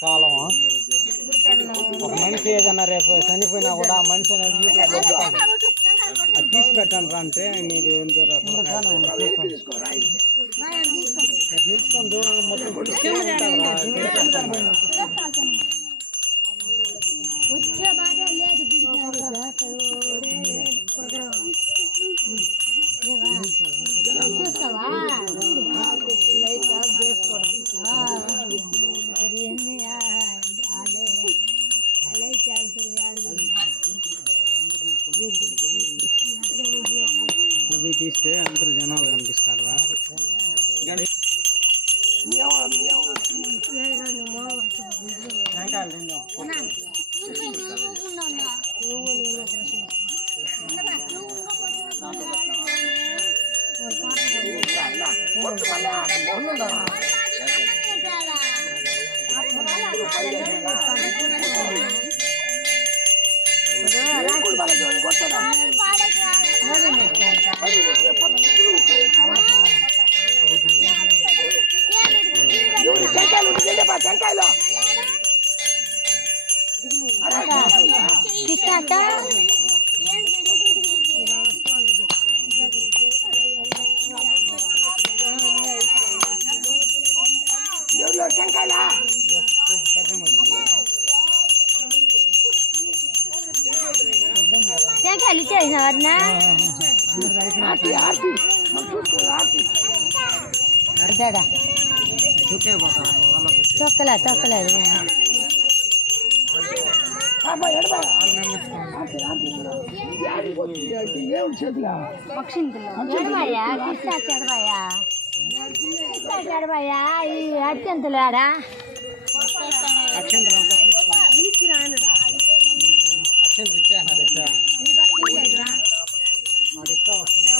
కాలం ఒక మనిషి ఏదన్నా రేపు చనిపోయినా కూడా ఆ మనిషి అనేది అది తీసి పెట్టండి రా అంటే మీరు ఏం తీసుకొని దూరంగా మొత్తం వచ్చే బాధ లేదు చూస్తావా లైట్ ఆఫ్ చేసుకోవడం అది ఎన్ని లైట్ అట్లా పోయి తీస్తే అందరూ జనాలు కనిపిస్తారు రా खाली చేసినా తొక్కలే తొక్కలేదు చెడబయ్యా ఈ అత్యంతలేడా అక్షంతలు ఇచ్చేసినారు ఇస్తా వస్తుంది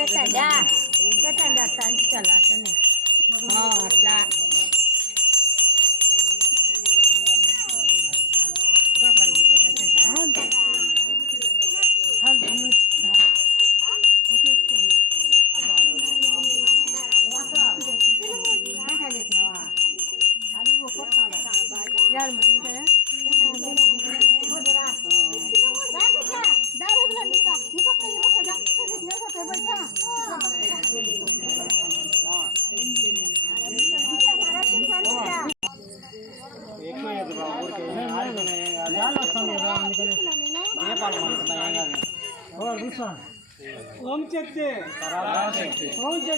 పెట్టండి పెట్టండి అట్లా అంచుకోవాలి అట్లనే అట్లా ఓం శక్తి ఓం శక్తి